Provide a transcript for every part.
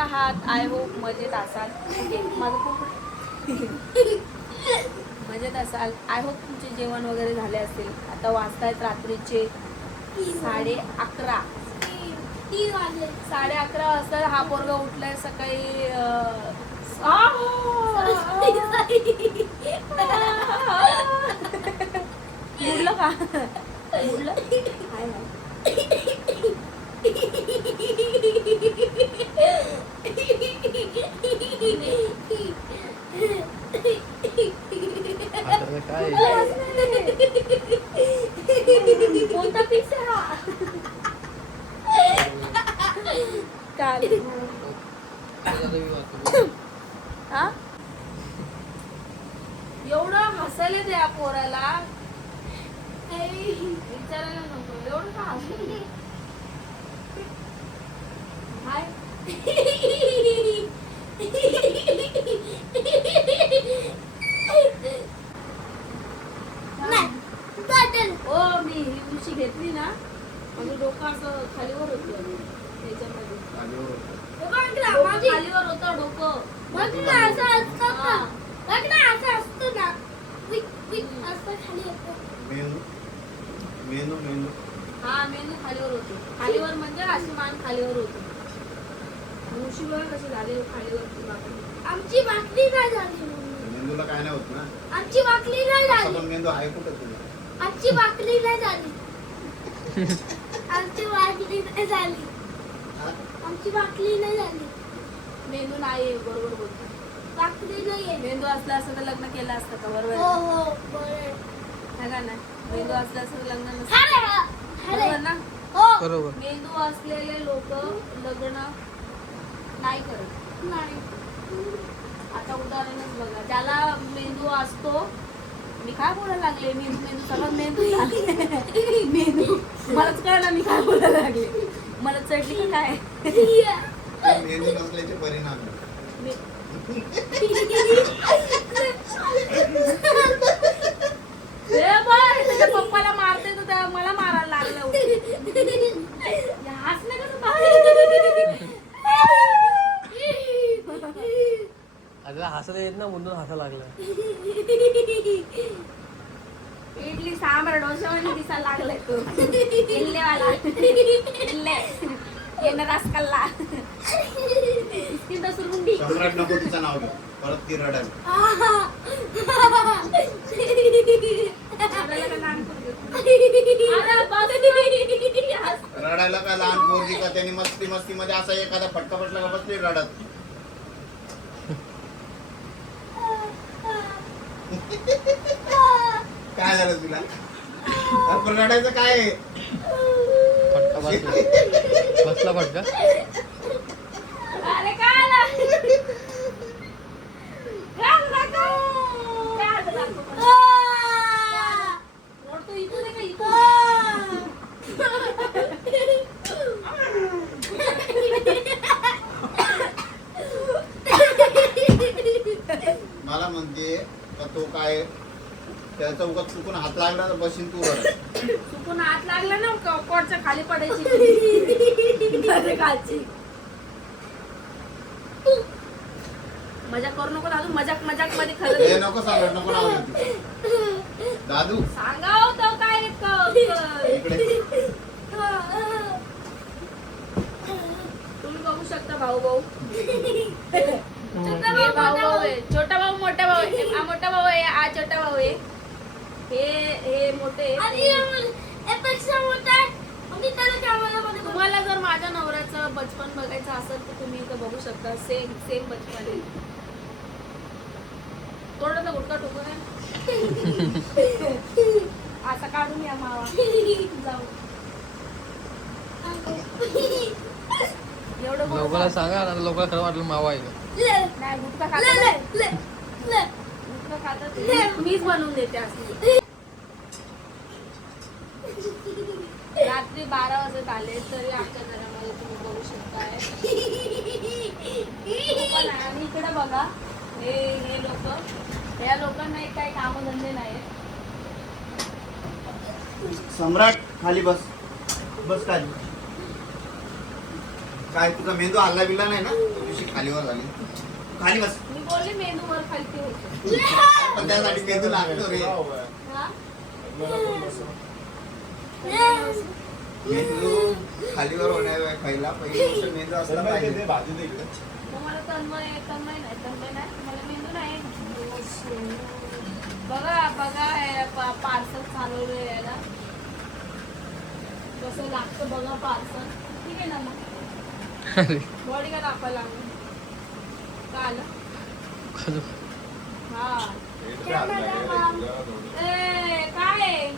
कसा आहात? I hope मजेत असाल. माझं खूप मजेत असाल. आय होप तुमचे जेवण वगैरे झाले असेल. आता वाजतायत रात्रीचे 11:30. 11:30 वाजता हा पोरगा उठलाय सकाळी. उडलं का? उडलं? काय कोणता पिक्स आहे हा? काल हा एवढं हसायला त्या पोराला विचारायला नको. एवढं का हसले? हाय हो मी ही उशी घेतली ना माझं डोकं असं खालीवर होतं त्याच्यामध्ये. खालीवर होतं डोकं. हा मेंदू खालीवर होतो. खालीवर म्हणजे अशी मान खालीवर होती. उशी बघा कशी झाली खालीवर. आमची भाकरी नाही झाली. मेंदूला काय नाही होत ना. आमची भाकरी नाही झाली. पण मेंदू आहे कुठं तुला? आमची भाकरी नाही झाली. आमची भाकरी नाही झाली. आमची भाकरी नाही झाली. मेंदू नाही बरोबर बोलतो. भाकरी नाहीये. मेंदू असला असतं तर लग्न केलं असतं का? बरोबर हो आहे हो बरोबर. का नाही? मेंदू असला असतं तर लग्न नसतं. अरे बरोबर ना? हो बरोबर. मेंदू असलेले लोक लग्न नाही करत. नाही. आता उदाहरणच बघा. ज्याला मेंदू असतो. मी काय बोलायला लागले? मेंदू सगळं मेंदू झाले. मेंदू मलाच कळलं मी काय बोलायला लागले. मला चढली का काय? मेंदू नसल्याचे परिणाम आहे. त्याच्या पप्पाला मारते तर मला मारायला लागलं. हसले कसं आता हसायला येत ना म्हणून हसायला लागला. इडली सांबार डोशावानी दिसायला लागलाय तू. इल्लेवाला इल्ले येणं रासकल्ला तिथं सुरुंडी. सम्राट नको तिचं नाव घ्या परत ती रडायला. रडायला का लहान पोरगी का? त्यांनी मस्ती मस्ती मध्ये असा एखादा फटका पटला का बसली रडत. काय झालं तुला? आपण रडायचं काय आहे? फटका बसला. बसला फटका. अरे काय आला? रडतो इथून आहे का इथून? मला म्हणते का तो काय त्याचा उगाच चुकून हात लागला तर बशीन तू रडत. चुकून हात लागला ना कोटच्या खाली पडायची. खालची मजाक करू नको दादू. मजाक मजाक मध्ये हे खरं नको सांगत नको नाव घेते. दादू सांगा होतं काय इकडे तुम्ही बघू शकता भाऊ भाऊ. हे भाऊ भाऊ आहे. छोटा भाऊ मोठा भाऊ आहे. हा मोठा भाऊ आहे. हा छोटा भाऊ आहे. हे मोठे. तुम्हाला जर माझ्या नवऱ्याचं बचपन बघायचं असेल तर तुम्ही इथं बघू शकता. सेम सेम बचपन आहे. थोडं गुटखा ठोकून आता काढून या मावा जाऊ. एवढं लोकांना सांगा ना. लोकांना खरं वाटलं मावा आहे. नाही गुटखा खातात. गुटखा खातात. मीच बनवून देते असं. रात्री 12 वाजत आले तरी आमच्या घरामध्ये तुम्ही बघू शकताय. आणि इकडे बघा हे लोक. या लोकांना काही कामधंदे नाही. सम्राट खाली बस. बस खाली. काय तुझा मेंदू हल्ला बिल्ला नाही ना त्या दिवशी खालीवर झाली खाली बस मी बोलले मेंदू वर खालती होते. पण त्यासाठी मेंदू लागतो रे हा? मेंदू खालीवर होण्या पहिला पहिली गोष्ट मेंदू असला पाहिजे मग मला तन्मय नाही मला मेंदू नाही. बघा पार्सल चालवलंय याला कसं लागतं बघा पार्सल. ठीक आहे ना मग बॉडी का दाखवायला लागलं का आलं हा ए काय आहे?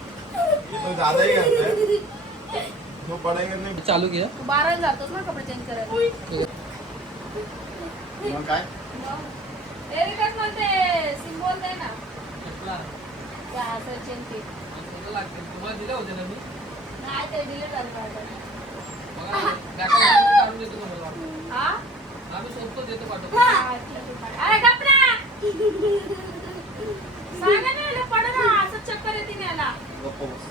चालू केलं. तू 12 जातोस ना कपडे चेंज करायला. मग काय एरिकट म्हणते सिम्बॉल दे ना त्या असं चेंज केली. तुम्हाला दिलं होतं ना मी नाही ते डिलीट झालं पाहिजे. काढून देतो तुम्हाला. हा आम्ही सोबतो देतो पाठवतो. हा, ठीक आहे. अरे गप ना. सांगा ना याला पडा ना असं चक्कर येते ना याला. गप्प बस.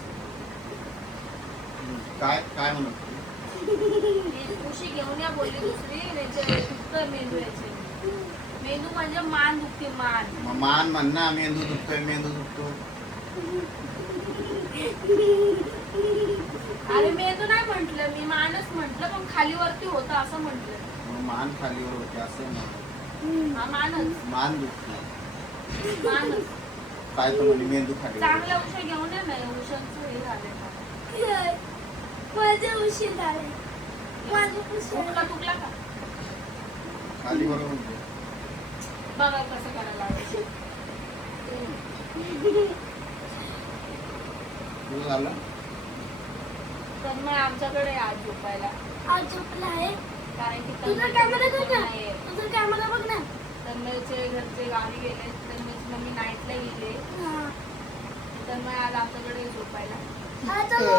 काय काय म्हणत उशी घेऊन या बोलली दुसरी दुखतोय मेंदू याचे. मेंदू म्हणजे मान दुखते मान. मान म्हण ना मेंदू दुखतोय मेंदू दुखतो अरे मेंदू नाही म्हंटल मी मानच म्हंटल पण खालीवरती होतं असं म्हंटल. मग मान खालीवर होते असं म्हणत हा मानच मान दुखतो मानच. काय तर म्हणजे मेंदू खाली चांगल्या उशा घेऊन या नाही उशांचं हे झालंय. माझे उशीर झाले माझे उशीर तुटला का खाली बरोबर होते. बघा कसं करायला लावायचं. तुझं झालं तर मग आमच्याकडे आज झोपायला आज झोपला आहे कारण की तुझा कॅमेरा बघ ना तुझा कॅमेरा बघ ना. तन्मयचे घरचे गावी गेले तन्मयची मम्मी नाईटला गेले हा. तर मग आज आमच्याकडे झोपायला. हा, चलो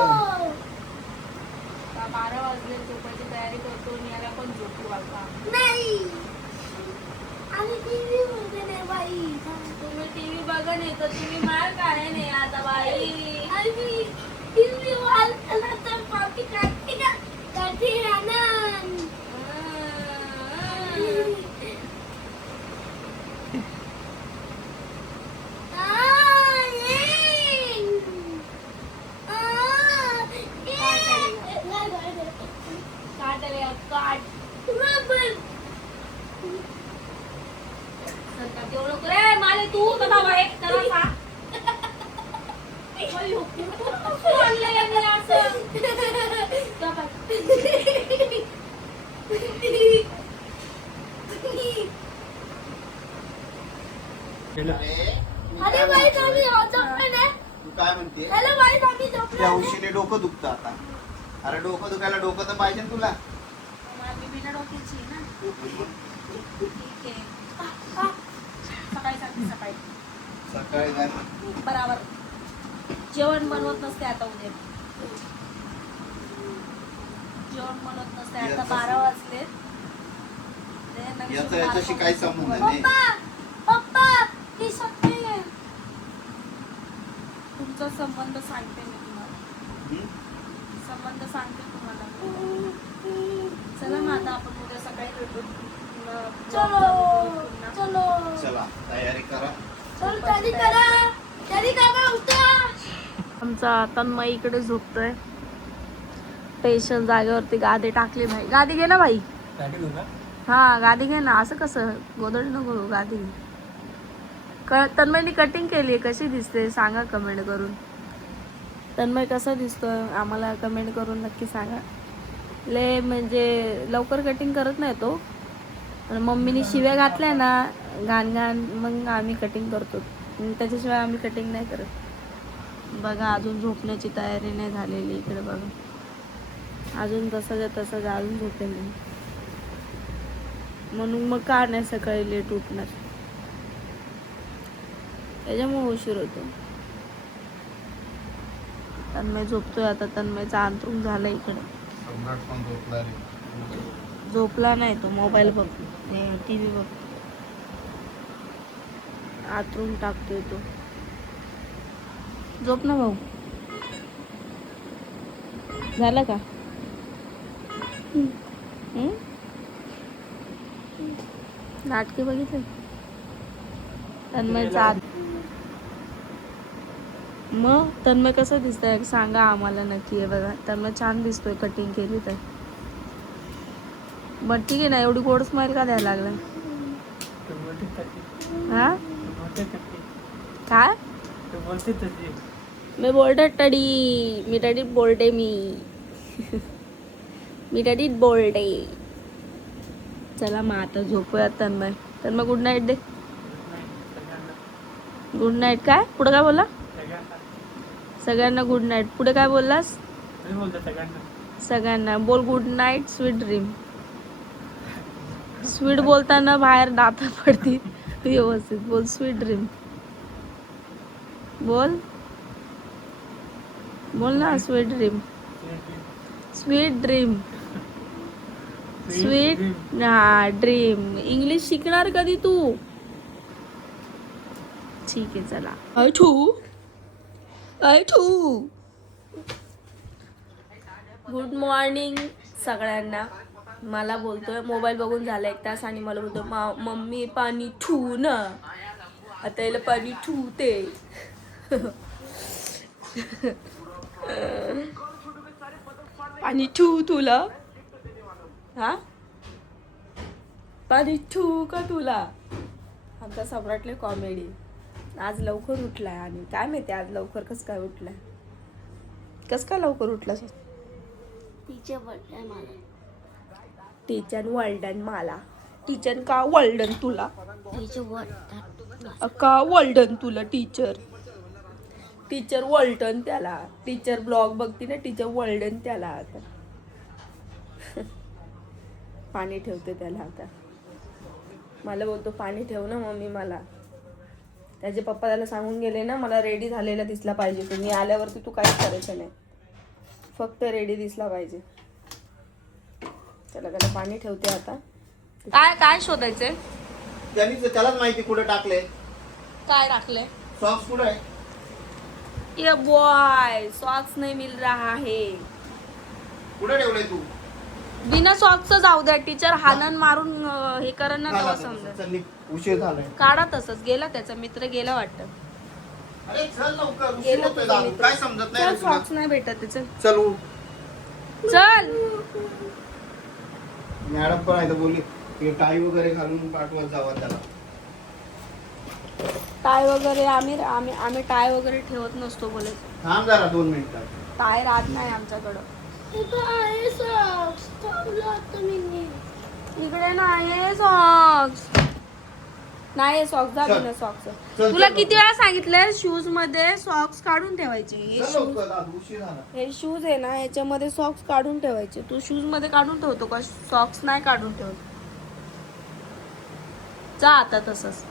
12 वाजले झोपायची तयारी करतो आणि याला पण झोपू घालता. नाही आणि टीव्ही मध्ये नाही बाई. तुम्ही टीव्ही बघा नाही तर तुम्ही मार काय नाही आता बाई. आणि टीव्ही वाला तर पापी काठी का काठी राहणार. तू कसा बाहेर करा अरे बाई आम्ही झोपले ना. तू काय म्हणते हॅलो बाई आम्ही झोपले त्या उशीने डोकं दुखतं आता. अरे डोकं दुखायला डोकं तर पाहिजे ना तुला. मी बिना डोक्याची आहे ना. ठीक आहे सकाळी सांगते सकाळी सकाळी काय बराबर जेवण बनवत नसते आता उद्या. जेवण बनवत नसते आता 12 वाजले. याचा याच्याशी काही संबंध नाही. पप्पा पप्पा ती सत्य तुमचा संबंध सांगते मी तुम्हाला. हम्म? संबंध सांगते तुम्हाला. चला ना आता आपण उद्या सकाळी भेटू. चलो चलो चला तयारी करा. चल तयारी करा उठा. आमचा तन्मय इकडे झोपतोय. पेशंट जागेवरती गादी टाकली भाई. गादी घे ना भाई. हा गादी घे ना. असं कसं गोदड नको गादी घे. तन्मयनी कटिंग केली कशी दिसते सांगा कमेंट करून. तन्मय कसा दिसतोय आम्हाला कमेंट करून नक्की सांगा. ले म्हणजे लवकर कटिंग करत नाही तो. मम्मीने शिव्या घातल्या ना घाण घाण मग आम्ही कटिंग करतो. त्याच्याशिवाय आम्ही कटिंग नाही करत. बघा अजून झोपण्याची तयारी नाही झालेली. इकडे बघा अजून तसंच अजून झोपेल नाही. म्हणून मग का नाही सकाळी लेट उठणार त्याच्यामुळे उशीर होतो. तन्मय झोपतोय आता. तन्मयचा अंथरूण झाला इकडे. झोपला नाही तो मोबाईल बघतो टीव्ही बघतो. अंथरूण टाकतोय तो. झोप ना भाऊ. झालं का नाटके बघितले तन्मयचा आत मग तन्मय कसं दिसतंय सांगा आम्हाला नक्की. आहे बघा तन्मय छान दिसतोय कटिंग केली तर. बरं ठीक आहे ना, एवढी गोड स्माईल का द्यायला लागला? हा काय मी बोलते टडी, मी टडीत बोलते मी टडीत बोलते. चला मग आता झोपूयात तन्मय. तन्मय गुड नाईट दे. Good night. काय पुढे काय बोलला? सगळ्यांना गुड नाईट. पुढे काय बोललास? सगळ्यांना बोल good night, sweet dream. Sweet बोलताना बाहेर दात पडतील. व्यवस्थित बोल स्वीट ड्रीम. बोल बोल ना sweet dream. Sweet dream. Sweet हा ड्रीम. इंग्लिश शिकणार कधी तू? ठीक आहे चला. गुड मॉर्निंग सगळ्यांना. मला बोलतोय मोबाईल बघून झाला 1 तास आणि मला बोलतोय मम्मी पाणी ठू ना. आता याला पाणी ठूते. पाणी ठू तुला. हा पाणी ठू का तुला? आमचा सम्राटले कॉमेडी. आज लवकर उठलाय आणि काय माहिती आज लवकर कसं काय उठलाय. कसं काय लवकर उठला? तिचे बर्थडे मला. टीचर वर्ल्डन मला. टीचर का वर्ल्डन तुला? तिचे बर्थडे का वर्ल्डन तुला टीचर? टीचर वर्ल्डन त्याला. टीचर ब्लॉग बघती ना, टीचर वर्ल्डन त्याला. आता पाणी ठेवते त्याला. आता मला बोलतो पाणी ठेव ना मम्मी मला. त्याचे पप्पा त्याला सांगून गेले ना मला रेडी झालेला दिसला पाहिजे. तुम्ही आल्यावरती तू काहीच करायचं नाही, फक्त रेडी दिसला पाहिजे. चला त्याला पाणी ठेवते आता. काय काय शोधायचंय? त्यालाच माहिती कुठे टाकले. काय टाकले? सॉक्स कुठे आहे? ये बॉय सॉक्स नाही मिल रहा है. कुठे ठेवलंय तू? बिना सॉक्सचं जाऊ द्या. टीचर हानन मारून हे करण ना तेव्हा समजा. चल निघ, उशीर झालाय. काढा तसंच. गेला त्याचा मित्र गेला वाटतं. अरे चल लवकर, उशीर गेला होतोय तुझा दादू. मित्र. काय समजत नाही चल रे तुला? सॉक्स नाही भेटत ते. चल चल उठ. चल. मॅडम पण आहे तर बोलली की टाई वगैरे घालून पाठवत जावा त्याला. टाय वगैरे आम्ही टाय वगैरे ठेवत नसतो बोलायचं. थांब जरा 2 मिनिटं. टाय राहत नाही आमच्याकडं. इकडे नाही सॉक्स. नाही सॉक्स जा. चल. बिना सॉक्स. चल, तुला चल, किती वेळा सांगितलंय शूज मध्ये सॉक्स काढून ठेवायचे. हे चल शूज लवकर दादू, उशीर झाला. हे शूज आहे ना याच्यामध्ये सॉक्स काढून ठेवायचे. तू शूज मध्ये काढून ठेवतो का? सॉक्स नाही काढून ठेवत. जा आता तसंच.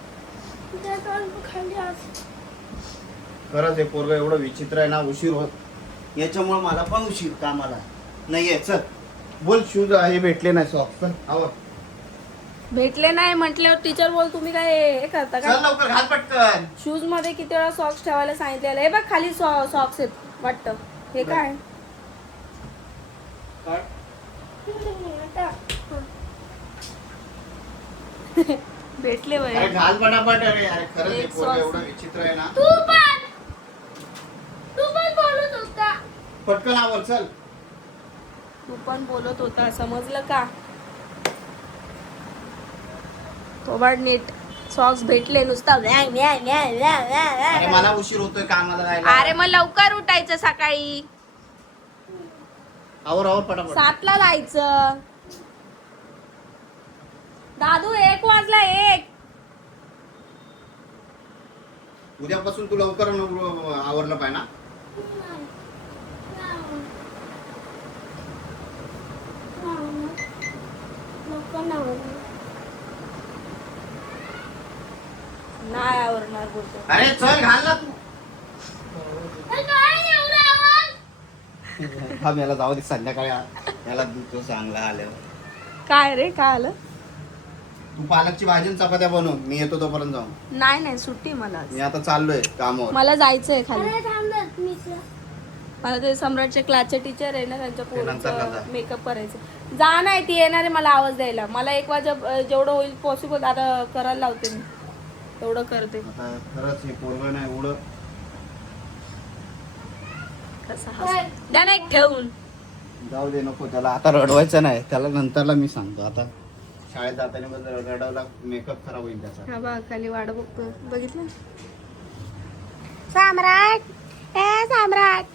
खरंच हे पोरग एवढं विचित्र आहे ना. उशीर होत याच्यामुळे मला पण उशीर कामाला नाहीये. चल बोल शूज हे भेटले नाही सॉक्स. चल आवर. भेटले नाही म्हटल्यावर टीचर बोल तुम्ही काय हे करता चल का? लवकर घाल पटकन. शूज मध्ये किती वेळा सॉक्स ठेवायला सांगितलेलं. हे बघ खाली सॉक्स आहेत वाटतं. हे काय? काढ. भेटले अरे वय. घाल पटापट. अरे अरे खरंच हे एक पोरग socks. एवढं विचित्र आहे ना. तू पण बोलत होता. पटकन आवर चल. तू पण बोलत होता समजलं का? थोबाड नीट. सॉक्स भेटले नुसता व्या व्या व्या व्या व्या अरे व्या. मला उशीर होतोय कामाला जायला. अरे मग लवकर उठायचं सकाळी. आवर आवर पटापट. 7ला जायचं. दादू 1 वाजला. 1 उद्यापासून तू लवकर आवरलं पाहिजे ना. नाही आवरणार बोलतो. अरे चल घाल ना तू. हा याला जाऊ दे संध्याकाळी. याला तो चांगला आल्यावर. काय रे काय आलं? तू पालकची भाजी आणि चपात्या बनव. मी येतो तोपर्यंत जाऊन. नाही नाही सुट्टी मला आज. मी आता चाललोय कामावर. मला जायचंय खाली. मला ते सम्राटचे क्लासचे टीचर आहे ना त्यांच्या ते नंतर पोरीचं जा. मेकअप करायचं जा नाही ती येणार आहे मला आवाज द्यायला मला 1 वाजे जेवढं होईल पॉसिबल आता करायला लावते मी तेवढं करते आता खरंच हे पोरगं नाही एवढं कसं द्या नाही घेऊन जाऊ दे नको त्याला आता रडवायचं नाही त्याला नंतरला मी सांगतो आता शाळेत जाताना मग रडवला मेकअप खराब होईल त्याचा हा बा खाली वाट बघतो बघितलं सम्राट ए सम्राट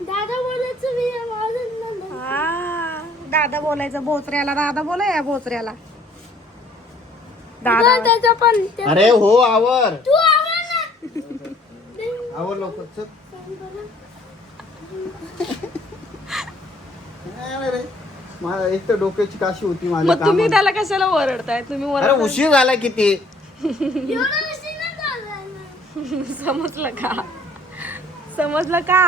दादा बोलायचं मी आवाजच नाही. हा दादा बोलायचं भोसऱ्याला दादा बोला या भोसऱ्याला दादा दादा त्याचा पण अरे हो आवर तू आवाज ना आवर लवकर चल नाही रे मला एक तर डोक्याची काशी होती माझ्या मग तुम्ही कामात. त्याला कशाला ओरडताय तुम्ही अरे ओरडताय उशीर झाला किती एवढा उशीर नाही झाला ना. समजलं का समजलं का